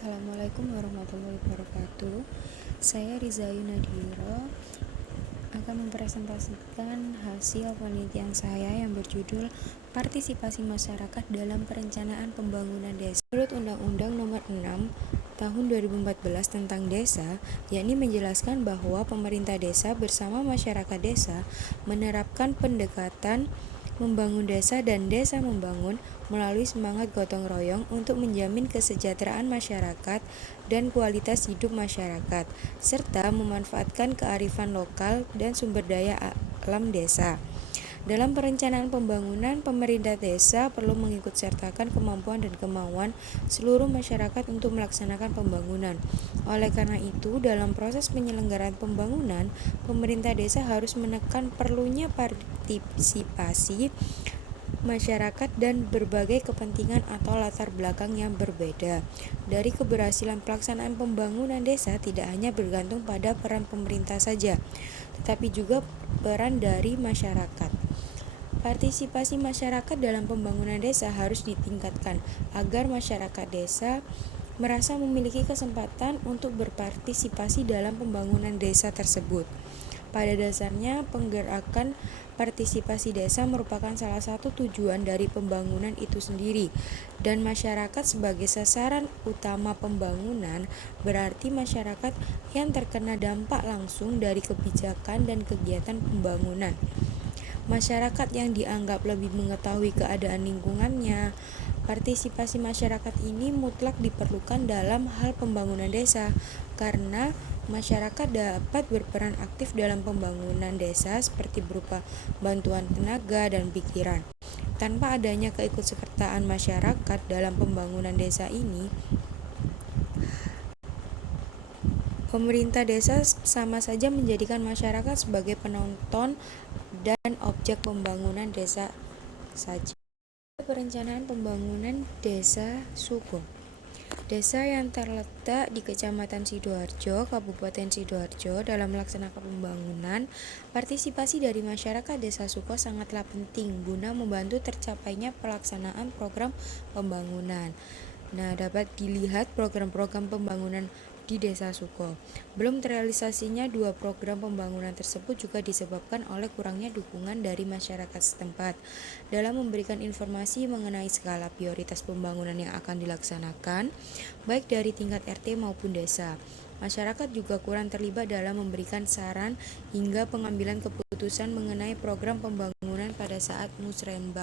Assalamualaikum warahmatullahi wabarakatuh. Saya Riza Yunadiro akan mempresentasikan hasil penelitian saya yang berjudul Partisipasi Masyarakat dalam Perencanaan Pembangunan Desa. Menurut Undang-Undang Nomor 6 Tahun 2014 tentang desa, yakni menjelaskan bahwa pemerintah desa bersama masyarakat desa menerapkan pendekatan membangun desa dan desa membangun melalui semangat gotong royong untuk menjamin kesejahteraan masyarakat dan kualitas hidup masyarakat, serta memanfaatkan kearifan lokal dan sumber daya alam desa. Dalam perencanaan pembangunan, pemerintah desa perlu mengikutsertakan kemampuan dan kemauan seluruh masyarakat untuk melaksanakan pembangunan. Oleh karena itu, dalam proses penyelenggaraan pembangunan, pemerintah desa harus menekan perlunya partisipasi masyarakat dan berbagai kepentingan atau latar belakang yang berbeda. Dari keberhasilan pelaksanaan pembangunan desa tidak hanya bergantung pada peran pemerintah saja, tetapi juga peran dari masyarakat. Partisipasi masyarakat dalam pembangunan desa harus ditingkatkan agar masyarakat desa merasa memiliki kesempatan untuk berpartisipasi dalam pembangunan desa tersebut. Pada dasarnya, penggerakan partisipasi desa merupakan salah satu tujuan dari pembangunan itu sendiri, dan masyarakat sebagai sasaran utama pembangunan berarti masyarakat yang terkena dampak langsung dari kebijakan dan kegiatan pembangunan. Masyarakat yang dianggap lebih mengetahui keadaan lingkungannya. Partisipasi masyarakat ini mutlak diperlukan dalam hal pembangunan desa, karena masyarakat dapat berperan aktif dalam pembangunan desa seperti berupa bantuan tenaga dan pikiran. Tanpa adanya keikutsertaan masyarakat dalam pembangunan desa ini, pemerintah desa sama saja menjadikan masyarakat sebagai penonton dan objek pembangunan desa saja. Perencanaan pembangunan Desa Suko. Desa yang terletak di Kecamatan Sidoarjo, Kabupaten Sidoarjo, dalam melaksanakan pembangunan, partisipasi dari masyarakat Desa Suko sangatlah penting guna membantu tercapainya pelaksanaan program pembangunan. Dapat dilihat program-program pembangunan di Desa Suko. Belum terrealisasinya dua program pembangunan tersebut juga disebabkan oleh kurangnya dukungan dari masyarakat setempat dalam memberikan informasi mengenai skala prioritas pembangunan yang akan dilaksanakan, baik dari tingkat RT maupun desa. Masyarakat juga kurang terlibat dalam memberikan saran hingga pengambilan keputusan mengenai program pembangunan pada saat musrenbang.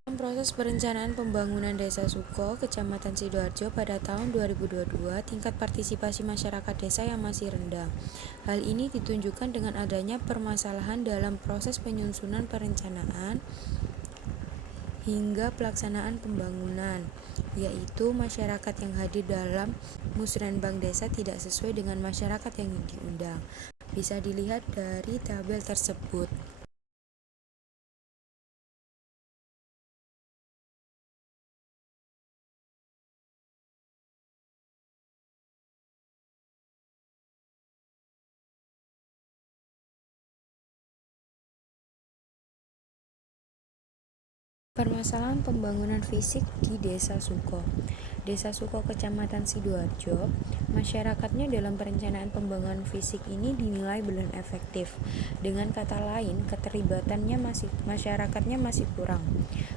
Dalam proses perencanaan pembangunan Desa Suko, Kecamatan Sidoarjo pada tahun 2022, tingkat partisipasi masyarakat desa yang masih rendah. Hal ini ditunjukkan dengan adanya permasalahan dalam proses penyusunan perencanaan hingga pelaksanaan pembangunan, yaitu masyarakat yang hadir dalam musrenbang desa tidak sesuai dengan masyarakat yang diundang. Bisa dilihat dari tabel tersebut. Permasalahan pembangunan fisik di Desa Suko. Desa Suko, Kecamatan Sidoarjo, masyarakatnya dalam perencanaan pembangunan fisik ini dinilai belum efektif. Dengan kata lain, keterlibatannya masyarakatnya masih kurang.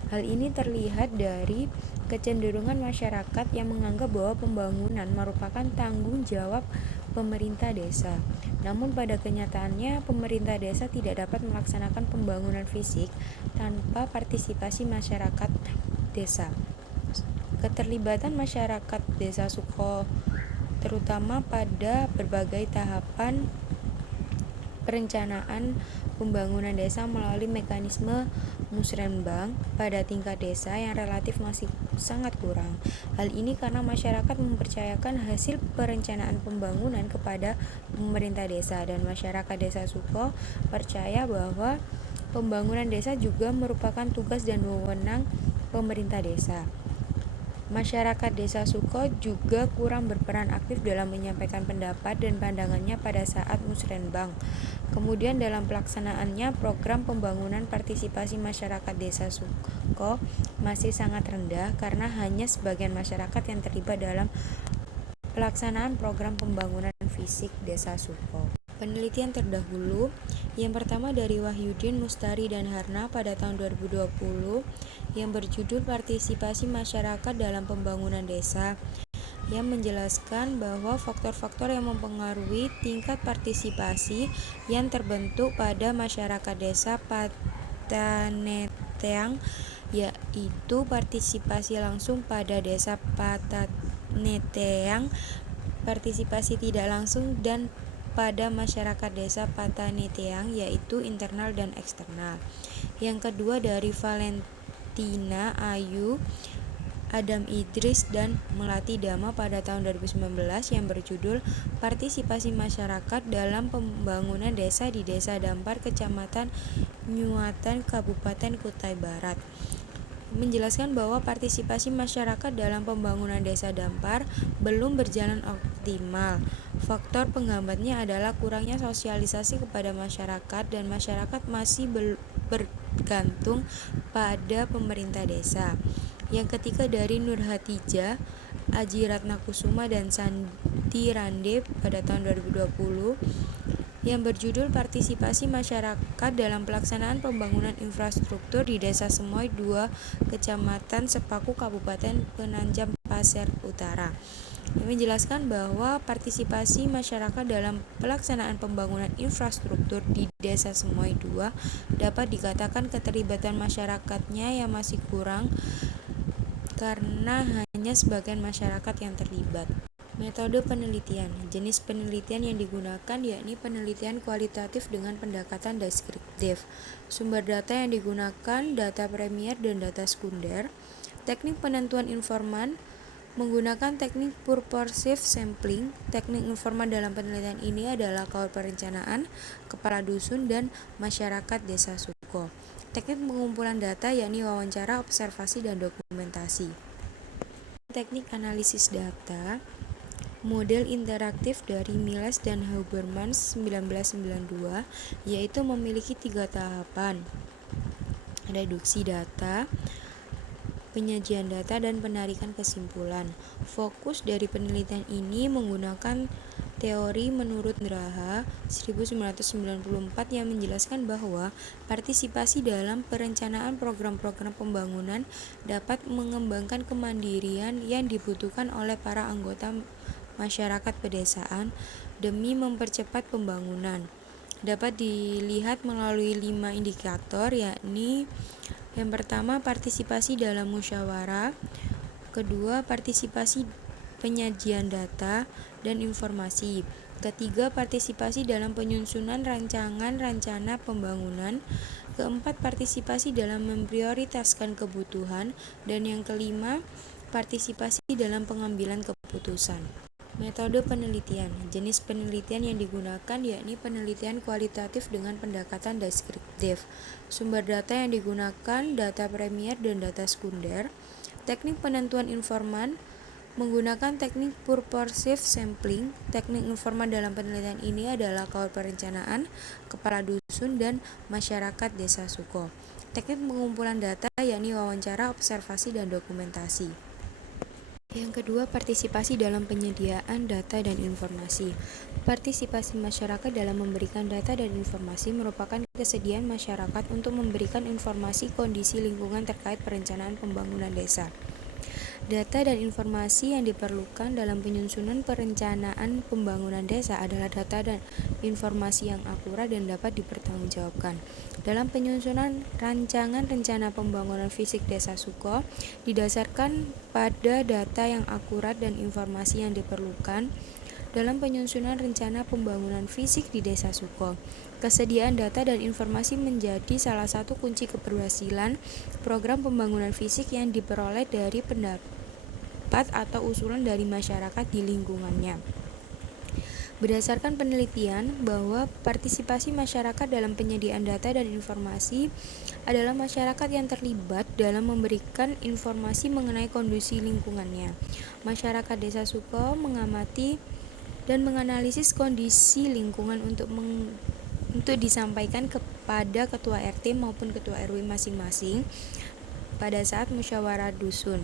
Hal ini terlihat dari kecenderungan masyarakat yang menganggap bahwa pembangunan merupakan tanggung jawab pemerintah desa. Namun pada kenyataannya pemerintah desa tidak dapat melaksanakan pembangunan fisik tanpa partisipasi masyarakat desa. Keterlibatan masyarakat Desa Suko terutama pada berbagai tahapan perencanaan pembangunan desa melalui mekanisme musrenbang pada tingkat desa yang relatif masih sangat kurang. Hal ini karena masyarakat mempercayakan hasil perencanaan pembangunan kepada pemerintah desa, dan masyarakat Desa Suko percaya bahwa pembangunan desa juga merupakan tugas dan wewenang pemerintah desa. Masyarakat Desa Suko juga kurang berperan aktif dalam menyampaikan pendapat dan pandangannya pada saat musrenbang. Kemudian dalam pelaksanaannya, program pembangunan partisipasi masyarakat Desa Suko masih sangat rendah karena hanya sebagian masyarakat yang terlibat dalam pelaksanaan program pembangunan fisik Desa Suko. Penelitian terdahulu yang pertama dari Wahyudin, Mustari, dan Harna pada tahun 2020 yang berjudul Partisipasi Masyarakat dalam Pembangunan Desa, yang menjelaskan bahwa faktor-faktor yang mempengaruhi tingkat partisipasi yang terbentuk pada masyarakat desa Pataneteang, yaitu partisipasi langsung pada desa Pataneteang, partisipasi tidak langsung, dan pada masyarakat desa Pataneteang, yaitu internal dan eksternal. Yang kedua dari Valentina Ayu, Adam Idris, dan Melati Dama pada tahun 2019 yang berjudul Partisipasi Masyarakat dalam Pembangunan Desa di Desa Dampar, Kecamatan Nyuatan, Kabupaten Kutai Barat, menjelaskan bahwa partisipasi masyarakat dalam pembangunan Desa Dampar belum berjalan optimal. Faktor penghambatnya adalah kurangnya sosialisasi kepada masyarakat dan masyarakat masih bergantung pada pemerintah desa. Yang ketiga dari Nur Hatijah, Aji Ratnakusuma, dan Sandi Rande pada tahun 2020 yang berjudul Partisipasi Masyarakat dalam Pelaksanaan Pembangunan Infrastruktur di Desa Semoy 2, Kecamatan Sepaku, Kabupaten Penajam Pasir Utara, yang menjelaskan bahwa partisipasi masyarakat dalam pelaksanaan pembangunan infrastruktur di Desa Semoy 2 dapat dikatakan keterlibatan masyarakatnya yang masih kurang karena hanya sebagian masyarakat yang terlibat. Metode penelitian. Jenis penelitian yang digunakan yakni penelitian kualitatif dengan pendekatan deskriptif. Sumber data yang digunakan data premier dan data sekunder. Teknik penentuan informan menggunakan teknik purposive sampling. Teknik informan dalam penelitian ini adalah kaur perencanaan, kepala dusun, dan masyarakat desa Suko. Teknik pengumpulan data yakni wawancara, observasi, dan dokumentasi. Teknik analisis data. Model interaktif dari Miles dan Habermas 1992, yaitu memiliki 3 tahapan: reduksi data, penyajian data, dan penarikan kesimpulan. Fokus dari penelitian ini menggunakan teori menurut Draha 1994 yang menjelaskan bahwa partisipasi dalam perencanaan program-program pembangunan dapat mengembangkan kemandirian yang dibutuhkan oleh para anggota masyarakat pedesaan demi mempercepat pembangunan. Dapat dilihat melalui 5 indikator, yakni yang pertama partisipasi dalam musyawarah, kedua partisipasi penyajian data dan informasi, ketiga partisipasi dalam penyusunan rancangan rencana pembangunan, keempat partisipasi dalam memprioritaskan kebutuhan, dan yang kelima partisipasi dalam pengambilan keputusan. Metode penelitian. Jenis penelitian yang digunakan yakni penelitian kualitatif dengan pendekatan deskriptif. Sumber data yang digunakan data premier dan data sekunder. Teknik penentuan informan menggunakan teknik purposive sampling. Teknik informan dalam penelitian ini adalah kaur perencanaan, kepala dusun, dan masyarakat desa Suko. Teknik pengumpulan data yakni wawancara, observasi, dan dokumentasi. Yang kedua, partisipasi dalam penyediaan data dan informasi. Partisipasi masyarakat dalam memberikan data dan informasi merupakan kesediaan masyarakat untuk memberikan informasi kondisi lingkungan terkait perencanaan pembangunan desa. Data dan informasi yang diperlukan dalam penyusunan perencanaan pembangunan desa adalah data dan informasi yang akurat dan dapat dipertanggungjawabkan. Dalam penyusunan rancangan rencana pembangunan fisik Desa Suko didasarkan pada data yang akurat dan informasi yang diperlukan dalam penyusunan rencana pembangunan fisik di Desa Suko. Kesediaan data dan informasi menjadi salah satu kunci keberhasilan program pembangunan fisik yang diperoleh dari pendapat atau usulan dari masyarakat di lingkungannya. Berdasarkan penelitian bahwa partisipasi masyarakat dalam penyediaan data dan informasi adalah masyarakat yang terlibat dalam memberikan informasi mengenai kondisi lingkungannya. Masyarakat Desa Suko mengamati dan menganalisis kondisi lingkungan untuk disampaikan kepada ketua RT maupun ketua RW masing-masing pada saat musyawarah dusun.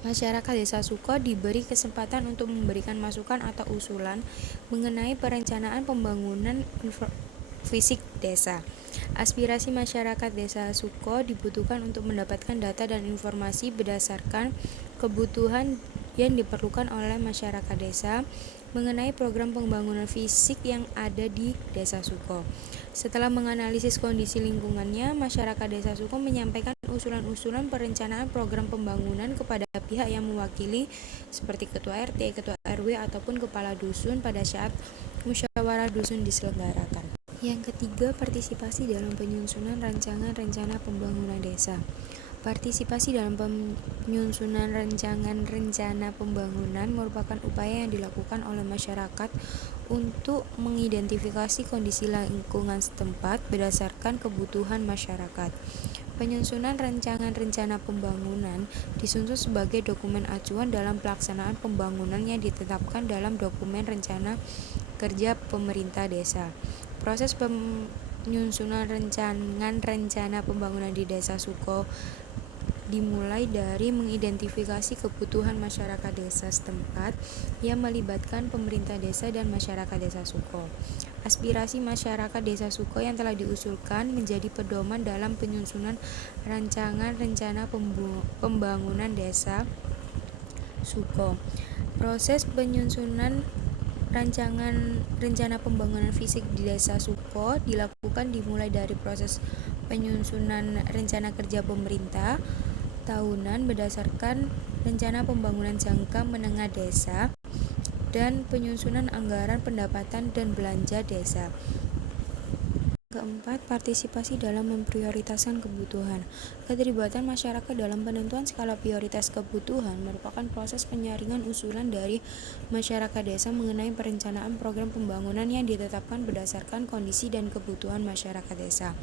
Masyarakat Desa Suko diberi kesempatan untuk memberikan masukan atau usulan mengenai perencanaan pembangunan fisik desa. Aspirasi masyarakat Desa Suko dibutuhkan untuk mendapatkan data dan informasi berdasarkan kebutuhan yang diperlukan oleh masyarakat desa mengenai program pembangunan fisik yang ada di Desa Suko. Setelah menganalisis kondisi lingkungannya, masyarakat Desa Suko menyampaikan usulan-usulan perencanaan program pembangunan kepada pihak yang mewakili seperti ketua RT, ketua RW, ataupun kepala dusun pada saat musyawarah dusun diselenggarakan. Yang ketiga, partisipasi dalam penyusunan rancangan rencana pembangunan desa. Partisipasi dalam penyusunan rancangan rencana pembangunan merupakan upaya yang dilakukan oleh masyarakat untuk mengidentifikasi kondisi lingkungan setempat berdasarkan kebutuhan masyarakat. Penyusunan rancangan rencana pembangunan disusun sebagai dokumen acuan dalam pelaksanaan pembangunan yang ditetapkan dalam dokumen rencana kerja pemerintah desa. Proses penyusunan rancangan rencana pembangunan di Desa Suko dimulai dari mengidentifikasi kebutuhan masyarakat desa setempat yang melibatkan pemerintah desa dan masyarakat Desa Suko. Aspirasi masyarakat Desa Suko yang telah diusulkan menjadi pedoman dalam penyusunan rancangan rencana pembangunan Desa Suko. Proses penyusunan rancangan rencana pembangunan fisik di Desa Suko dilakukan dimulai dari proses penyusunan rencana kerja pemerintah tahunan berdasarkan rencana pembangunan jangka menengah desa dan penyusunan anggaran pendapatan dan belanja desa. Keempat, partisipasi dalam memprioritaskan kebutuhan. Keterlibatan masyarakat dalam penentuan skala prioritas kebutuhan merupakan proses penyaringan usulan dari masyarakat desa mengenai perencanaan program pembangunan yang ditetapkan berdasarkan kondisi dan kebutuhan masyarakat desa.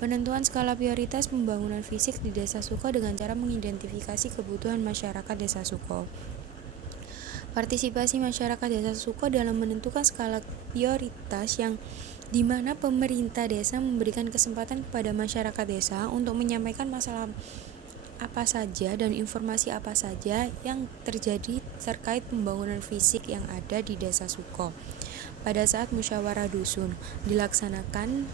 Penentuan skala prioritas pembangunan fisik di Desa Suko dengan cara mengidentifikasi kebutuhan masyarakat Desa Suko. Partisipasi masyarakat Desa Suko dalam menentukan skala prioritas yang di mana pemerintah desa memberikan kesempatan kepada masyarakat desa untuk menyampaikan masalah apa saja dan informasi apa saja yang terjadi terkait pembangunan fisik yang ada di Desa Suko. Pada saat musyawarah dusun dilaksanakan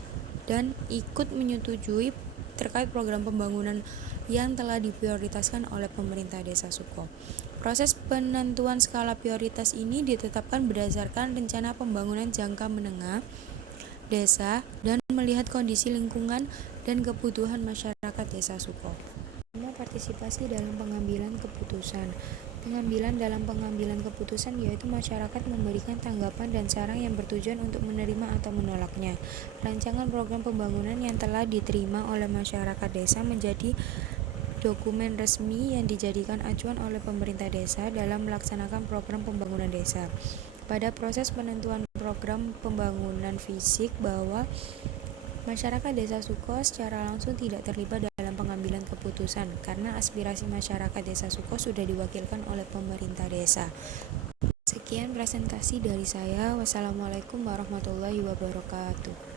dan ikut menyetujui terkait program pembangunan yang telah diprioritaskan oleh pemerintah Desa Suko. Proses penentuan skala prioritas ini ditetapkan berdasarkan rencana pembangunan jangka menengah desa dan melihat kondisi lingkungan dan kebutuhan masyarakat Desa Suko. Partisipasi dalam pengambilan keputusan. Dalam pengambilan keputusan yaitu masyarakat memberikan tanggapan dan saran yang bertujuan untuk menerima atau menolaknya. Rancangan program pembangunan yang telah diterima oleh masyarakat desa menjadi dokumen resmi yang dijadikan acuan oleh pemerintah desa dalam melaksanakan program pembangunan desa. Pada proses penentuan program pembangunan fisik bahwa masyarakat Desa Suko secara langsung tidak terlibat dalam pengambilan keputusan karena aspirasi masyarakat Desa Suko sudah diwakilkan oleh pemerintah desa. Sekian presentasi dari saya. Wassalamualaikum warahmatullahi wabarakatuh.